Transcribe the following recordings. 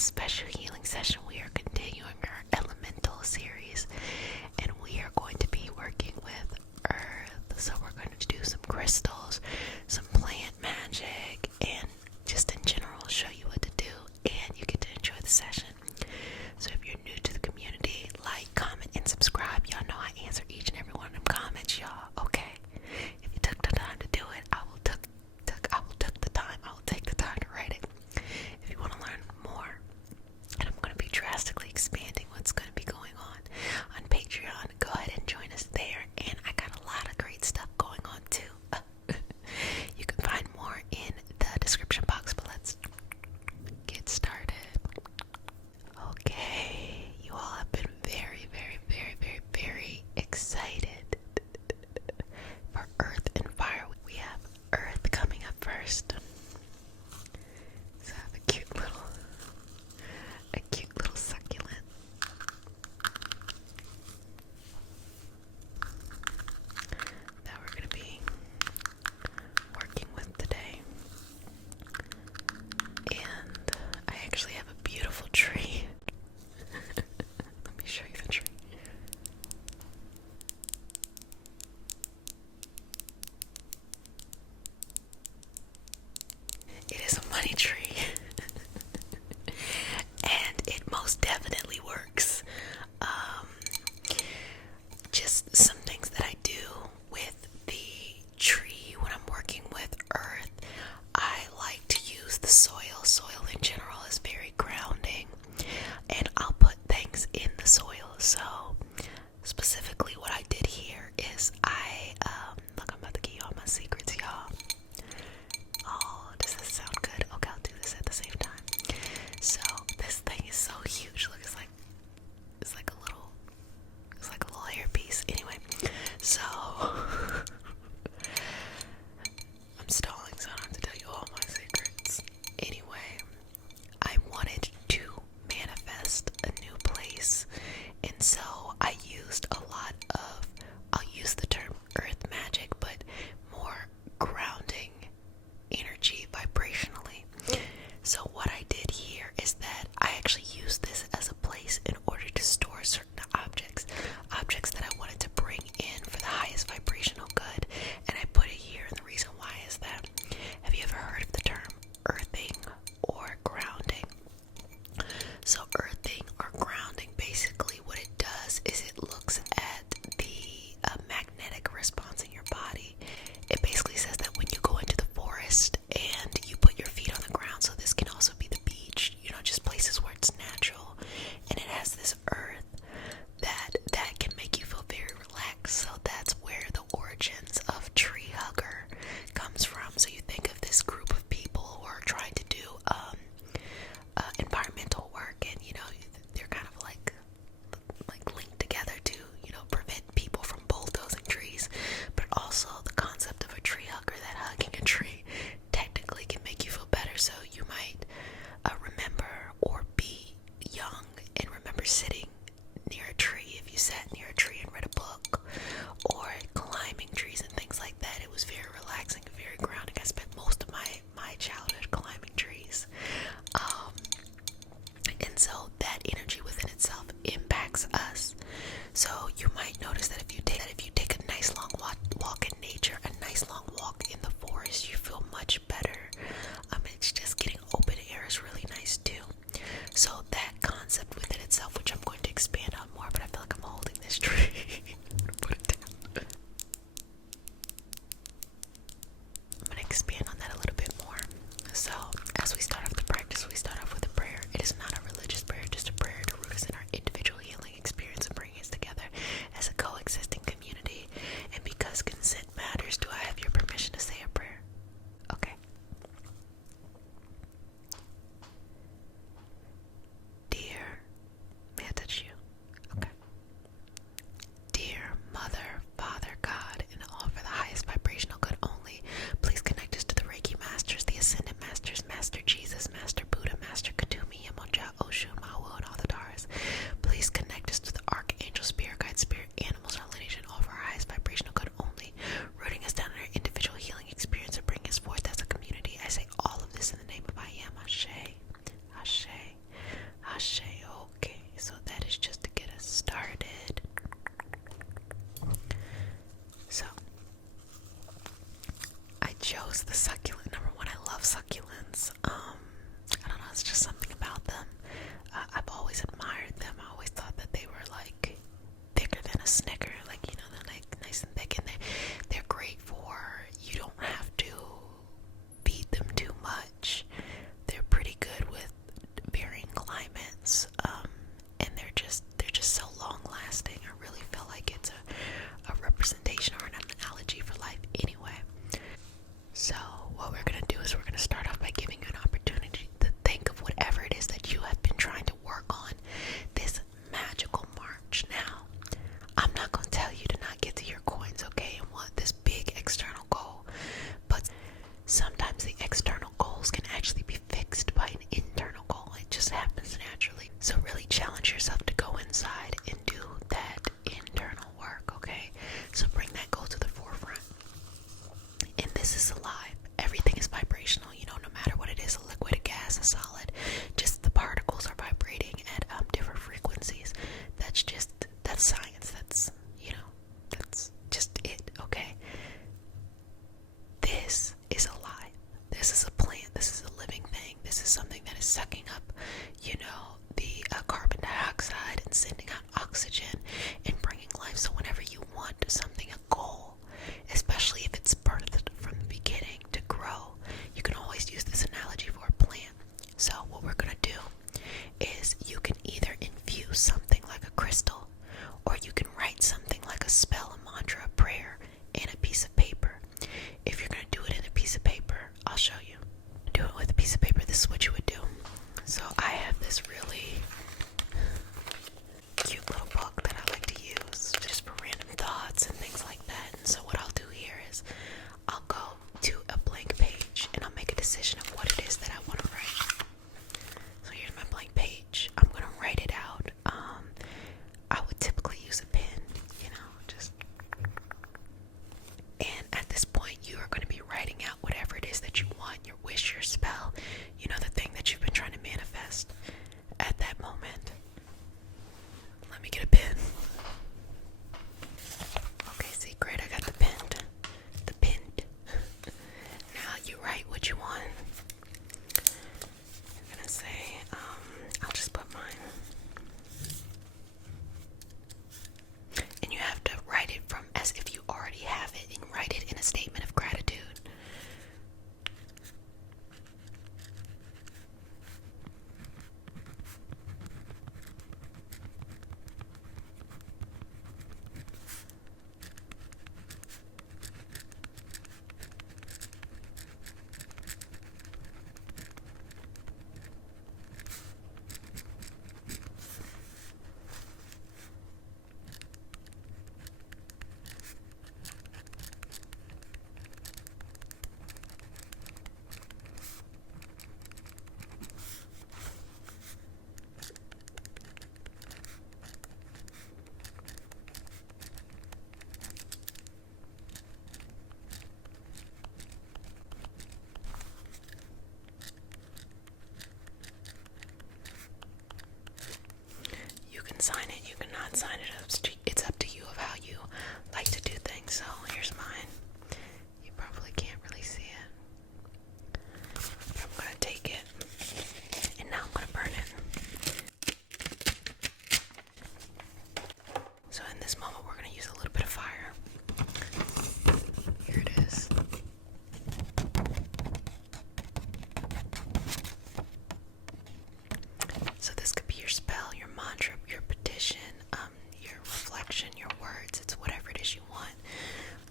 special healing session. We are continuing our elemental series, and we are going to be working with earth. So we're going to do some crystals, some plant magic, and just in general show you what to do, and you get to enjoy the session. So if you're new to the community, like, comment, and subscribe. Y'all know I answer each and every one of them comments, y'all. Okay? If you took the time to do it, I will take the time to write it. If you want to learn more, and I'm going to be drastically expanding what's going to be going on Patreon, go ahead and join us there. And I got a lot of great stuff going on too. You can find more in the description box, but let's get started. Okay, you all have been very, very, very, very, very excited for earth and fire. We have earth coming up first. So I have a cute little succulent. That we're going to be working with today. And I actually have a beautiful tree. Let me show you the tree. It is a money tree. And it most definitely works. Just some things that I do with the tree when I'm working with earth. I like to use the soil. Soil in general is very grounding, and I'll put things in the soil. So specifically what I did here is look, I'm about to give you all my secrets, y'all. Oh, does this sound good? Okay, I'll do this at the same time. So this thing is so huge. Look, it's like a little hairpiece. Anyway, so I'm stalling, so I don't have to tell you all my secrets. Anyway, I wanted to manifest a new place, and so I used I'll use the term earth magic, but more grounding energy vibrationally. So what I did here is that I actually used this as a place in order to store certain objects that I wanted to bring in for the highest vibrational good, and I put it here. And the reason why is that, have you ever heard of the term earthing or grounding? So earthing or grounding, basically what it does is it looks at the magnetic response in your body. It basically says that when you go into the forest and you put your feet on the ground, so this can also be the beach, just places where it's natural, and it has this earth that can make you feel very relaxed. So that's where the origins of tree hugger comes from. So you think of this group of people who are trying to do environmental work, and they're kind of like linked together to prevent people from bulldozing trees, but also the concept of a tree hugger, that hugging a tree technically can make you feel better. So you might remember or be young and remember sitting near a tree. If you sat near a tree and read a book, or climbing trees and things like that, it was very relaxing and very grounding. I spent most of my childhood climbing trees. And so that energy within itself impacts us. So you might notice that if you take a nice long walk in nature, a nice long walk in the forest, you feel much better. It's just getting open air is really nice too. So that concept within itself, which I'm going is sucking up, the carbon dioxide and sending out oxygen and bringing life. So whenever you want something, a goal, especially if it's birthed from the beginning to grow, you can always use this analogy for a plant. So what we're going to do is you can either infuse something like a crystal, or you can write something like a spell, a mantra, a prayer in a piece of paper. If you're going to do it in a piece of paper, I'll show you. Do it with a piece of paper. This is what you would do. So I have this really cute little book that I like to use just for random thoughts and things like that. And so what I'll do here is I'll go to a blank page and I'll make a decision of what it is that I want to write. So here's my blank page. I'm going to write it out. I would typically use a pen, just. And at this point, you are going to be writing out whatever it is that you want, your wish, your spell, the thing that you've been trying to manifest at that moment. Let me get a pen. Okay, see, great, I got the pen. The pen. Now you write what you want. You're going to say, I'll just put mine. And you have to write it from as if you already have it, and write it in a statement of gratitude. Sign it, you cannot sign it. It's up to you of how you like to do things. So here's mine. You probably can't really see it, but I'm gonna take it and now I'm gonna burn it. So in this moment, we're gonna use a little bit of fire. Here it is. So this could be your spell, your mantra, your petition, your reflection, your words. It's whatever it is you want.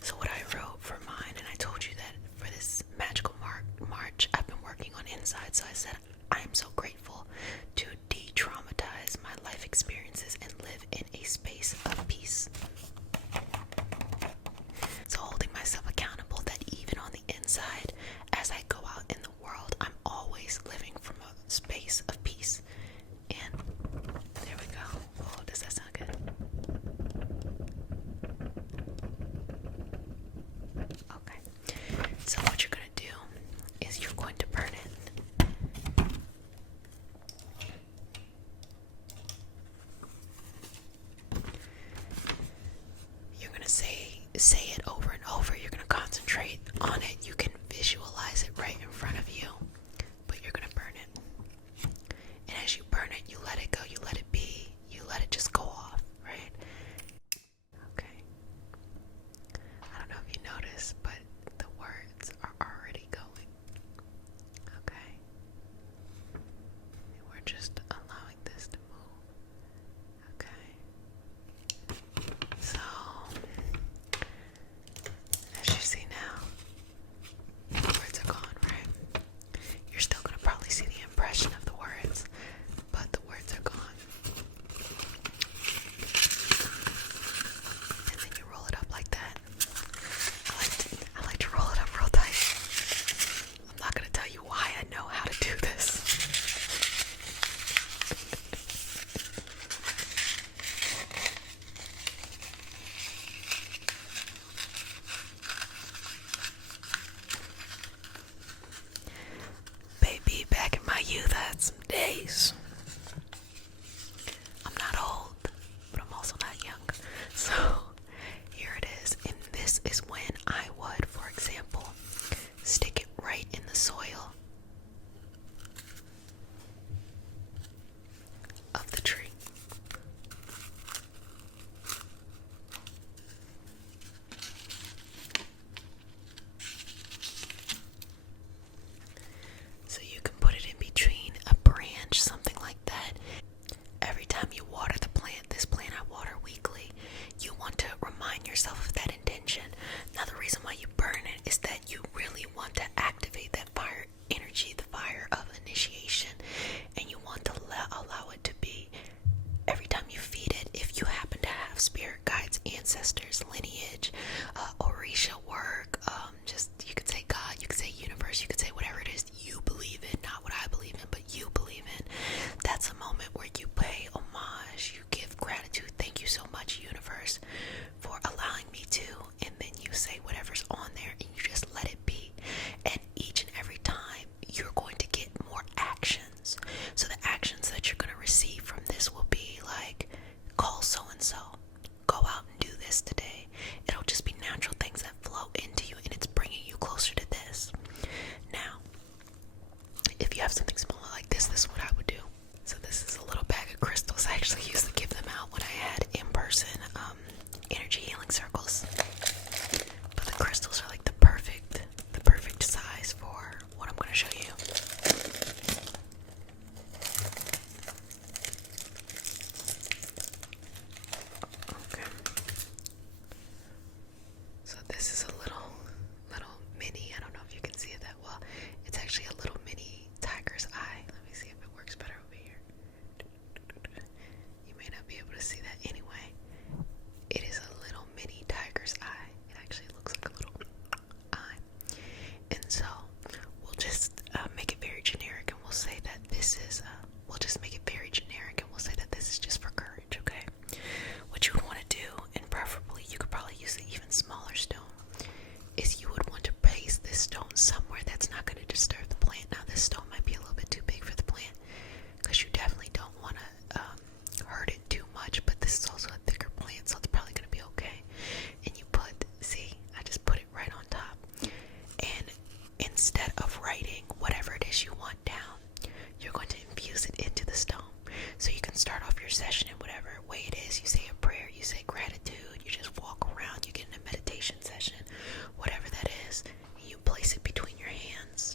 So what I wrote for mine, and I told you that for this magical March, I've been working on inside. So I said, I am so grateful to de-traumatize my life experiences and live in a space of peace. So holding myself accountable that even on the inside, as I go out in the world, I'm always living from a space of peace. And there we go. Oh, does that sound good? Okay. So what you're going to do is you're going to burn it. You're going to say it over and over. You're going to concentrate on it. You can visualize it right in front of you, but you're going to burn it. And as you burn it, you let it go, you let it be, you let it just go off, right? Okay. I don't know if you noticed, but the words are already going. Okay. And we're just allowing this to move. Okay. So, as you see now, the words are gone, right? You're still going to probably see the impression of the words, but the words are gone. And then you roll it up like that. I like to roll it up real tight. I'm not going to tell you why I know how to do this. Baby, back in my youth, I had some days. I'm not old, but I'm also not young. So here it is. And this is when I would, for example, stick it right in the soil. of the tree. So you can put it in between a branch, something like that. Every time you water the plant, this plant I water weekly, you want to remind yourself of that intention. Now the reason why you burn it is that you really want to activate that fire energy, the fire of initiation, and you want to allow it to be. Every time you feed it, if you happen to have spirit guides, ancestors, lineage, Orisha work, just, you could say God, you could say universe, you could say whatever it is you believe in, not what I believe in, but you believe in. That's a moment where you pay homage, you give gratitude. Thank you so much, universe, for allowing me to, and then you say whatever's on there and you just let it be. And each and every time you're going to get more actions. So the actions that you're going to receive from this will be like, call so and so, go out and do this today. It'll just be natural things that flow into you, and it's bringing you closer to this. Now, if you have something smaller like this is what I would do. So this is a little bag of crystals. I actually used to give them out when I had in-person energy healing circles. But the crystals are like the perfect size for what I'm going to show you. Okay. So this is a little mini. I don't know if you can see it that well. It's actually a little mini tiger's eye. Let me see if it works better over here. You may not be able to see that anyway. It is a little mini tiger's eye. It actually looks like a little eye. And so we'll just make it very generic, and we'll say that this is, we'll just make it very generic, and we'll say that this is just for courage, okay? What you would want to do, and preferably you could probably use an even smaller stone, is you would want to place this stone somewhere that's not going to disturb the plant. Now this stone might be a little bit too big for the plant, because you definitely don't want to hurt it too much, but this is also a thicker plant, so it's probably going to be okay. And you put, see, I just put it right on top. And instead of writing whatever it is you want down, you're going to infuse it into the stone. So you can start off your session in whatever way it is. You say a prayer, you say gratitude, you just walk around, you get in a meditation session, whatever that is. You place it between your hands.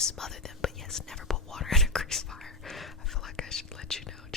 smother them. But yes, never put water in a grease fire. I feel like I should let you know